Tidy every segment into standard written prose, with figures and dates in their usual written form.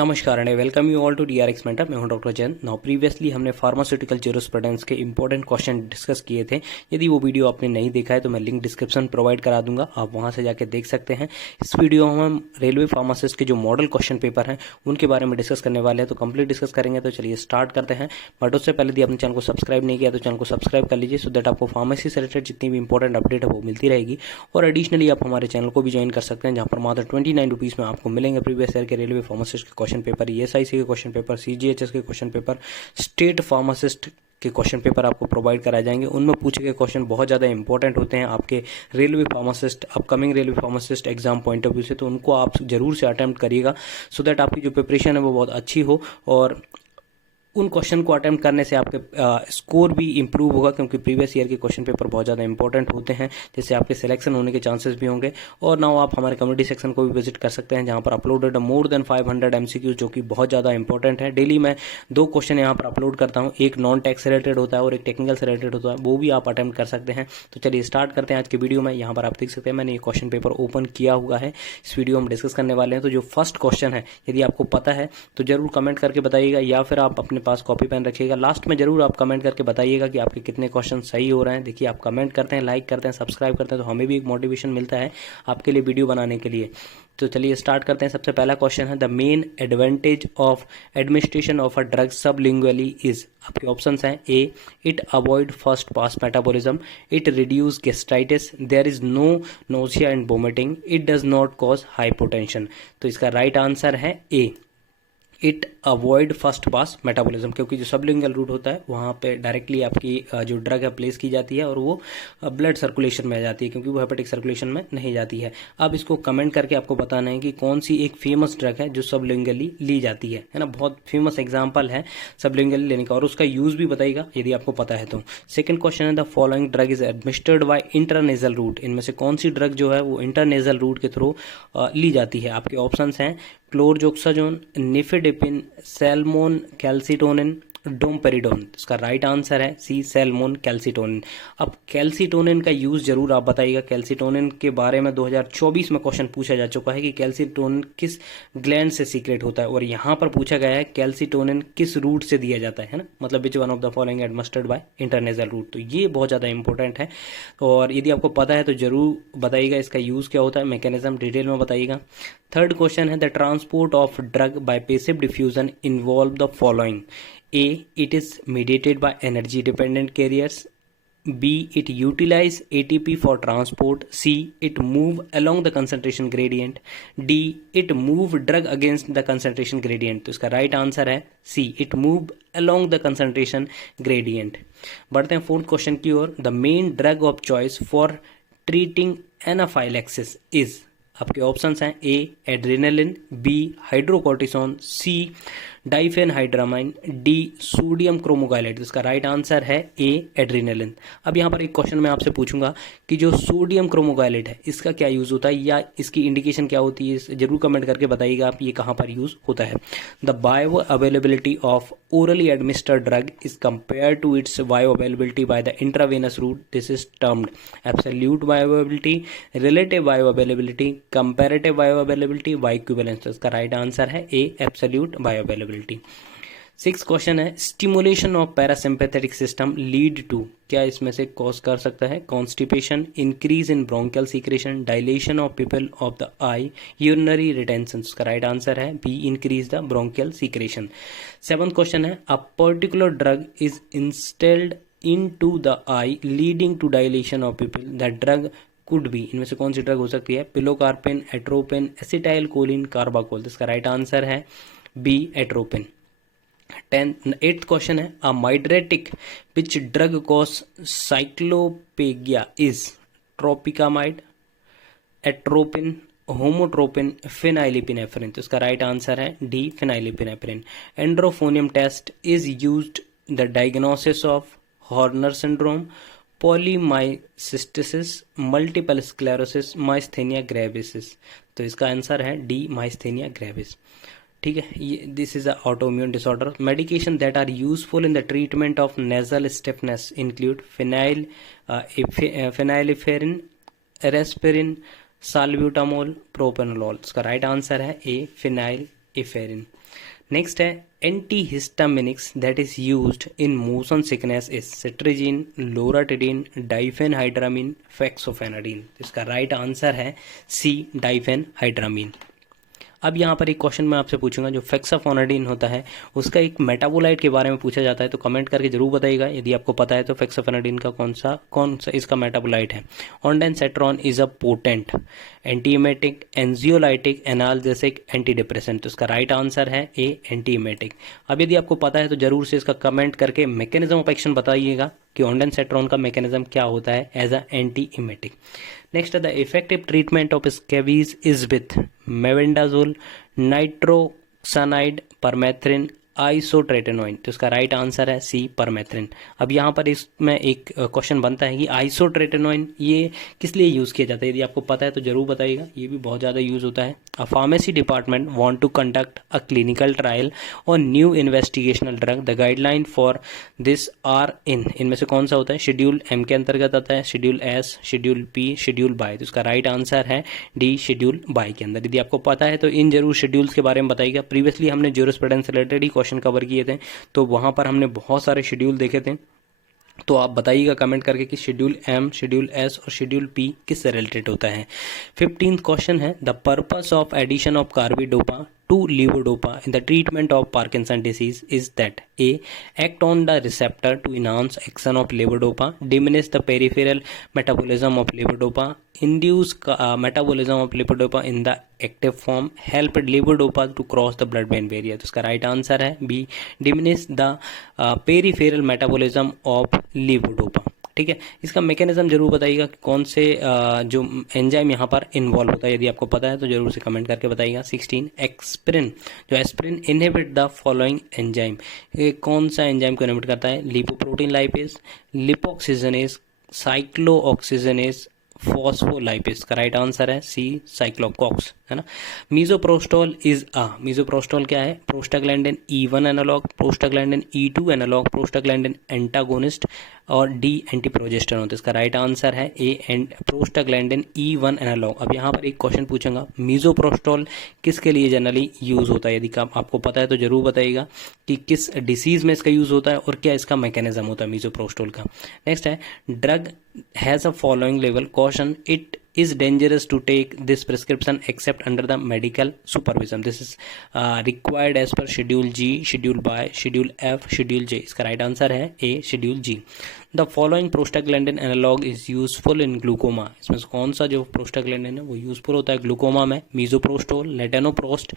नमस्कार and welcome you all to DRX mentor. मैं हूं डॉक्टर जैन। नाउ प्रीवियसली हमने फार्मास्यूटिकल ज्यूरिस्प्रूडेंस के इंपॉर्टेंट क्वेश्चन डिस्कस किए थे। यदि वो वीडियो आपने नहीं देखा है तो मैं लिंक डिस्क्रिप्शन प्रोवाइड करा दूंगा, आप वहां से जाके देख सकते हैं। इस वीडियो में हम रेलवे फार्मासिस्ट के जो मॉडल क्वेश्चन पेपर हैं उनके बारे में डिस्कस करने वाले हैं, तो कंप्लीट डिस्कस करेंगे। तो चलिए स्टार्ट करते हैं। बट उससे पहले यदि आपने चैनल को सब्सक्राइब नहीं किया तो चैनल को सब्सक्राइब कर लीजिए, सो दैट आपको फार्मेसी से रिलेटेड जितनी भी इंपॉर्टेंट अपडेट है वो मिलती रहेगी। और एडिशनली आप हमारे चैनल को भी ज्वाइन कर सकते हैं, जहां पर मात्र 29 रुपीज में आपको मिलेंगे प्रीवियस ईयर के रेलवे फार्मासिस्ट के क्वेश्चन पेपर, ESIC के क्वेश्चन पेपर, CGHS के क्वेश्चन पेपर, स्टेट फार्मासिस्ट के क्वेश्चन पेपर आपको प्रोवाइड कराए जाएंगे। उनमें पूछे गए क्वेश्चन बहुत ज़्यादा इंपॉर्टेंट होते हैं आपके railway pharmacist upcoming railway pharmacist exam point of view से, तो उनको आप जरूर से अटेम्प्ट करिएगा, सो दैट आपकी जो प्रिपरेशन है वो बहुत अच्छी हो और उन क्वेश्चन को अटेम्प्ट करने से आपके स्कोर भी इंप्रूव होगा, क्योंकि प्रीवियस ईयर के क्वेश्चन पेपर बहुत ज़्यादा इंपॉर्टेंट होते हैं, जिससे आपके सिलेक्शन होने के चांसेस भी होंगे। और नाउ आप हमारे कम्युनिटी सेक्शन को भी विजिट कर सकते हैं, जहां पर अपलोडेड मोर देन 500 MCQs, जो कि बहुत ज़्यादा इंपॉर्टेंट है। डेली मैं 2 क्वेश्चन यहाँ पर अपलोड करता हूँ, एक नॉन टैक्स रिलेटेड होता है और एक टेक्निकल से रिलेटेड होता है, वो भी आप अटेम्प्ट कर सकते हैं। तो चलिए स्टार्ट करते हैं आज के वीडियो में। यहाँ पर आप देख सकते हैं मैंने ये क्वेश्चन पेपर ओपन किया हुआ है, इस वीडियो में डिस्कस करने वाले हैं। तो जो फर्स्ट क्वेश्चन है, यदि आपको पता है तो जरूर कमेंट करके बताइएगा, या फिर आप अपने पास कॉपी पेन रखिएगा। लास्ट में जरूर आप कमेंट करके बताइएगा कि आपके कितने क्वेश्चन सही हो रहे हैं। देखिए, आप कमेंट करते हैं, लाइक करते हैं, सब्सक्राइब करते हैं, तो हमें भी एक मोटिवेशन मिलता है आपके लिए वीडियो बनाने के लिए। तो चलिए स्टार्ट करते हैं। सबसे पहला क्वेश्चन है, the main advantage of administration of a drug sublingually is. आपके ऑप्शंस हैं: A, it avoid first pass metabolism, it reduce gastritis, there is no nausea and vomiting, it does not cause hypotension. तो इसका right answer है A, it avoid first pass metabolism, क्योंकि जो sublingual route होता है वहाँ पे डायरेक्टली आपकी जो ड्रग है प्लेस की जाती है और वो ब्लड सर्कुलेशन में आ जाती है, क्योंकि वो हेपेटिक सर्कुलेशन में नहीं जाती है। अब इसको कमेंट करके आपको बताना है कि कौन सी एक फेमस ड्रग है जो सबलिंगुअली ली जाती है ना। बहुत फेमस एग्जाम्पल है सबलिंगुअली लेने का, और उसका यूज भी बताइएगा यदि आपको पता है तो। सेकंड क्वेश्चन है, the following drug is administered by intranasal route. इनमें से कौन सी ड्रग जो है वो इंटरनेजल रूट के थ्रू ली जाती है। आपके ऑप्शंस हैं: क्लोरजोक्साजोन, निफेडेपिन, सैल्मोन कैल्सिटोनिन, डोमपेरिडोन। इसका राइट आंसर है सी, सैल्मोन कैल्सिटोनिन। अब कैल्सिटोनिन का यूज जरूर आप बताइएगा। कैल्सिटोनिन के बारे में 2024 में क्वेश्चन पूछा जा चुका है कि कैल्सिटोनिन किस ग्लैंड से सीक्रेट होता है, और यहाँ पर पूछा गया है कैल्सिटोनिन किस रूट से दिया जाता है ना, मतलब which one of the following administered by intranasal route. तो ये बहुत ज़्यादा इंपॉर्टेंट है, और यदि आपको पता है तो जरूर बताइएगा इसका यूज क्या होता है, मैकेनिज्म डिटेल में बताइएगा। थर्ड क्वेश्चन है, the transport of drug bye passive diffusion involve the following. A, it is mediated by energy dependent carriers. B, it utilize ATP for transport. C, it move along the concentration gradient. D, it move drug against the concentration gradient. तो इसका right answer है C, it move along the concentration gradient। बढ़ते हैं fourth question की ओर। The main drug of choice for treating anaphylaxis is. आपके options हैं: A, adrenaline, B, hydrocortisone, C, diphenhydramine, D, sodium cromoglycate. इसका राइट आंसर है ए, adrenaline. अब यहाँ पर एक क्वेश्चन मैं आपसे पूछूंगा कि जो सोडियम क्रोमोगाइलेट है इसका क्या यूज होता है, या इसकी इंडिकेशन क्या होती है, जरूर कमेंट करके बताइएगा आप ये कहाँ पर यूज होता है। The bioavailability of orally administered drug is compare to its bioavailability by the intravenous route, this is termed absolute bioavailability, relative bioavailability, comparative bioavailability, bioequivalence. इसका right answer है A, absolute bioavailability. Six question है, stimulation of parasympathetic system lead to. क्या इसमें से cause कर सकता है? Constipation, increase in bronchial secretion, dilation of pupil of the eye, urinary retention. इसका राइट आंसर है B, increase the bronchial secretion. Seventh question है, a particular drug is instilled into the eye leading to dilation of pupil, the drug could be. इनमें से कौन सी drug हो सकती है? Pilocarpine, atropine, acetylcholine, carbachol. इसका राइट आंसर है बी, एट्रोपिन। एट्थ क्वेश्चन है, a mydriatic which drug cause cycloplegia is. Tropicamide, atropine, homatropine, phenylephrine. तो इसका राइट आंसर है D, फिनाइलिपिनेफ्रिन। एंड्रोफोनियम test is used the diagnosis of Horner syndrome, polymyositis, multiple sclerosis, myasthenia gravis. तो इसका answer है D, myasthenia gravis. ठीक है, ये this is a autoimmune disorder. Medication that are useful in the treatment of nasal stiffness include phenylephrine, reserpine, salbutamol, propranolol. इसका right answer है A, phenylephrine. Next है antihistaminics that is used in motion sickness is cetirizine, loratadine, diphenhydramine, fexofenadine. इसका right answer है सी, डाइफेनहाइड्रामिन। अब यहाँ पर एक question मैं आपसे पूछूंगा, जो फेक्साफोनाडिन होता है उसका एक मेटाबोलाइट के बारे में पूछा जाता है, तो कमेंट करके जरूर बताइएगा यदि आपको पता है तो फेक्साफोनाडिन का कौन सा इसका मेटाबोलाइट है। Ondansetron is a potent antiemetic, anxiolytic, analgesic, anti depressant. तो इसका राइट आंसर है ए, एंटीएमेटिक। अब यदि आपको पता है तो जरूर से इसका कमेंट करके मैकेनिज्म ऑफ एक्शन बताइएगा कि ऑनडेनसेट्रॉन का मैकेनिज्म क्या होता है as a antiemetic. Next the effective treatment of scabies is with mebendazole, nitazoxanide, permethrin, isotretinoin. तो इसका राइट आंसर है सी, परमेथ्रिन। अब यहाँ पर इसमें एक क्वेश्चन बनता है कि आइसोट्रेटिनोइन ये किस लिए यूज़ किया जाता है, यदि आपको पता है तो जरूर बताइएगा, ये भी बहुत ज़्यादा यूज़ होता है। A pharmacy department want to conduct a clinical trial on new investigational drug, the guideline for this are इनमें से कौन सा होता है? शेड्यूल एम के अंतर्गत आता है, schedule S, schedule P, schedule by. तो इसका राइट आंसर है डी, शेड्यूल बाई के अंदर। यदि आपको पता है तो इन जरूर शेड्यूल्स के बारे में बताइएगा। प्रीवियसली हमने ज्यूरिस्प्रूडेंस से रिलेटेड ही क्वेश्चन कवर किए थे, तो वहां पर हमने बहुत सारे शेड्यूल देखे थे, तो आप बताइएगा कमेंट करके कि शेड्यूल एम, शेड्यूल एस और शेड्यूल पी किससे रिलेटेड होता है। 15th क्वेश्चन है the purpose of addition of carbidopa to levodopa in the treatment of Parkinson disease is that A. act on the receptor to enhance action of levodopa, diminish the peripheral metabolism of levodopa, induce metabolism of levodopa in the active form, help levodopa to cross the blood brain barrier। तो इसका right answer है B, diminish the peripheral metabolism of levodopa। ठीक है, इसका mechanism जरूर बताइएगा कि कौन से जो एंजाइम यहाँ पर इन्वॉल्व होता है, यदि आपको पता है तो जरूर से कमेंट करके बताइएगा। 16 एक्सप्रिन, जो aspirin inhibit the following enzyme, ये कौन सा एंजाइम को इनहिबिट करता है? Lipoprotein lipase, lipoxygenase, cyclooxygenase, phospholipase. का राइट आंसर है सी, साइक्लोकॉक्स, है ना। मीजोप्रोस्टोल इज मीजोप्रोस्टोल क्या है? Prostaglandin E1 analogue, prostaglandin E2 analogue, prostaglandin antagonist और डी एंटीप्रोजेस्टेरोन। तो इसका राइट आंसर है ए, एंड प्रोस्टाग्लैंडिन E1 एनालॉग। अब यहाँ पर एक क्वेश्चन पूछूंगा, मीजोप्रोस्टोल किसके लिए जनरली यूज होता है? यदि आपको पता है तो जरूर बताइएगा कि किस डिसीज में इसका यूज होता है और क्या इसका मैकेनिज्म होता है मीजोप्रोस्टोल का। नेक्स्ट है drug has a following level, caution it is dangerous to take this prescription except under the medical supervision. This is required as per schedule G, schedule by, schedule F, schedule J। इसका right answer है ए, schedule G। The following prostaglandin analog is useful in glaucoma। इसमें से कौन सा जो prostaglandin है वो useful होता है ग्लूकोमा में? मीजोप्रोस्टोल, लेटेनोप्रोस्ट,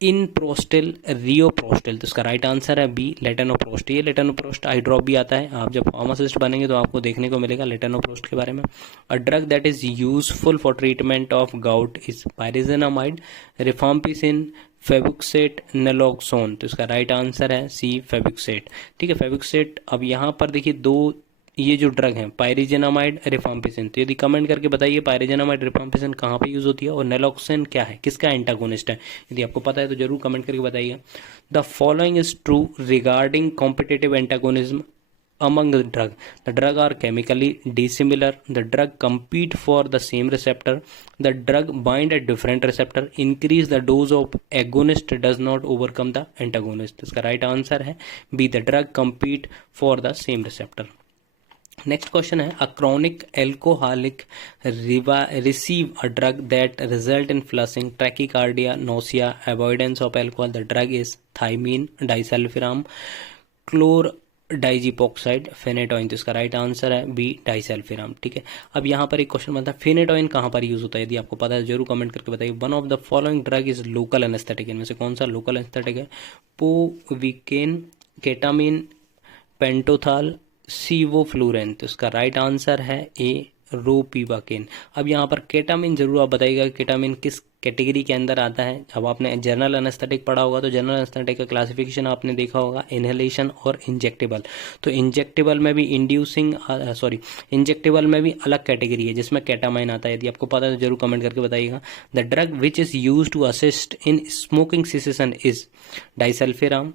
इन प्रोस्टिल, रियोप्रोस्टिल। तो इसका राइट आंसर है बी, लेटेनोप्रोस्ट। ये लेटेनोप्रोस्ट आई ड्रॉप भी आता है, आप जब फार्मासिस्ट बनेंगे तो आपको देखने को मिलेगा लेटेनोप्रोस्ट के बारे में। A drug that is useful for treatment of gout is pyrazinamide, rifampicin, febuxostat, naloxone. तो इसका राइट आंसर है सी, फेबुक्सेट। ठीक है, फेबुक्सेट। अब यहाँ पर देखिए दो ये जो ड्रग हैं पायरिजेनामाइड, रिफाम्पिसिन, तो यदि कमेंट करके बताइए पायरिजेनामाइड, रिफाम्पिसिन कहाँ पे यूज होती है और नेलोक्सिन क्या है, किसका एंटागोनिस्ट है? यदि आपको पता है तो जरूर कमेंट करके बताइए। The following is true regarding competitive antagonism among the drug. The drug are chemically dissimilar. The drug compete for the same receptor. The drug bind at different receptor. Increase the dose of agonist does not overcome the antagonist। इसका right answer है B, the drug compete for the same receptor। Next question है a chronic alcoholic receive a drug that result in flushing, tachycardia, nausea, avoidance of alcohol. The drug is thiamine, disulfiram, chlordiazepoxide, phenytoin. तो इसका right answer है B, disulfiram. ठीक है, अब यहाँ पर एक क्वेश्चन बनता है फेनेटोइन कहाँ पर यूज होता है? यदि आपको पता है जरूर कमेंट करके बताइए। One of the following drug is local anaesthetic, इनमें से कौन सा लोकल एनेस्थेटिक है? पोविकेन, केटामिन, पेंटोथाल, सीवोफ्लूरेन। तो इसका राइट आंसर है ए, रोपीवाकेन। अब यहाँ पर केटामिन जरूर आप बताइएगा केटामिन किस कैटेगरी के अंदर आता है। अब आपने जनरल एनेस्थेटिक पढ़ा होगा तो जनरल एनेस्थेटिक का क्लासिफिकेशन आपने देखा होगा, इनहेलेशन और इंजेक्टेबल। तो इंजेक्टेबल में भी इंजेक्टेबल में भी अलग कैटेगरी है जिसमें केटामाइन आता है। यदि आपको पता है तो जरूर कमेंट करके बताइएगा। The drug which is use to assist in smoking cessation is disulfiram,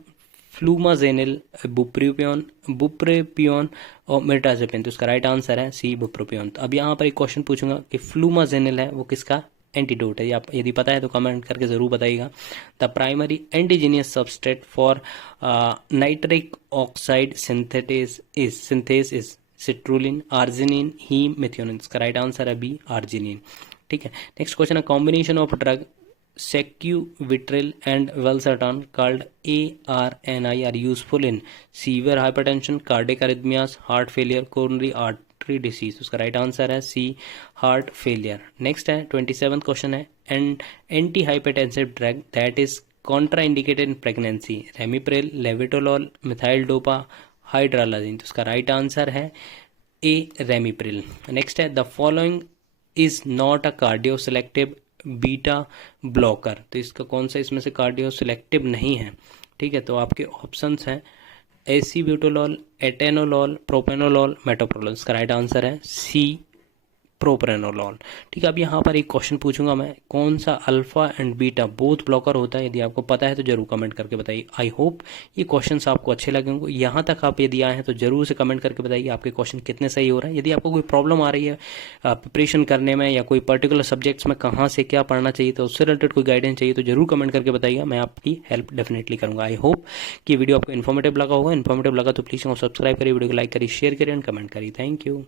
flumazenil, bupropion और मिर्टाजेपिन। तो उसका राइट आंसर है सी, बुप्रोपियोन। अब यहाँ पर एक क्वेश्चन पूछूंगा कि फ्लूमाजेनिल है वो किसका एंटीडोट है? यदि पता है तो कमेंट करके ज़रूर बताइएगा। The primary endogenous substrate for nitric oxide synthesis is citrulline, arginine, heme, methionine. इसका राइट आंसर है बी, आर्जिनिन। ठीक है, नेक्स्ट क्वेश्चन है combination of drug sacubitril and valsartan called ARNI are useful in severe hypertension, cardiac arrhythmias, heart failure, coronary artery disease. उसका right answer है C, heart failure. Next है 27th question है an anti hypertensive drug that is contraindicated in pregnancy, ramipril, labetalol, methyldopa, hydralazine. तो उसका right answer है A, ramipril. Next है the following is not a cardioselective beta blocker. तो इसका कौन सा इसमें से कार्डियो सिलेक्टिव नहीं है? ठीक है, तो आपके ऑप्शंस हैं एसीब्यूटोलॉल, एटेनोलॉल, प्रोपेनोलॉल, मेटोप्रोलॉल। इसका राइट आंसर है सी, प्रोप्रेनोलॉल। ठीक है, अब यहाँ पर एक क्वेश्चन पूछूंगा मैं, कौन सा alpha and beta both blocker होता है? यदि आपको पता है तो जरूर कमेंट करके बताइए। आई होप ये क्वेश्चंस आपको अच्छे लगे होंगे। यहाँ तक आप यदि आए हैं तो जरूर से कमेंट करके बताइए आपके क्वेश्चन कितने सही हो रहे हैं। यदि आपको कोई प्रॉब्लम आ रही है प्रिपरेशन करने में या कोई पर्टिकुलर सब्जेक्ट्स में कहाँ से क्या पढ़ना चाहिए, तो उससे रिलेटेड कोई गाइडेंस चाहिए तो जरूर कमेंट करके बताइएगा, मैं आपकी हेल्प डेफिनेटली करूँगा। आई होप कि वीडियो आपको इन्फॉर्मेटिव लगा होगा। इन्फॉर्मेटिव लगा तो प्लीज़ सब्सक्राइब करिए, वीडियो को लाइक करिए, शेयर करिए एंड कमेंट करिए। थैंक यू,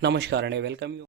नमस्कार एंड वेलकम यू।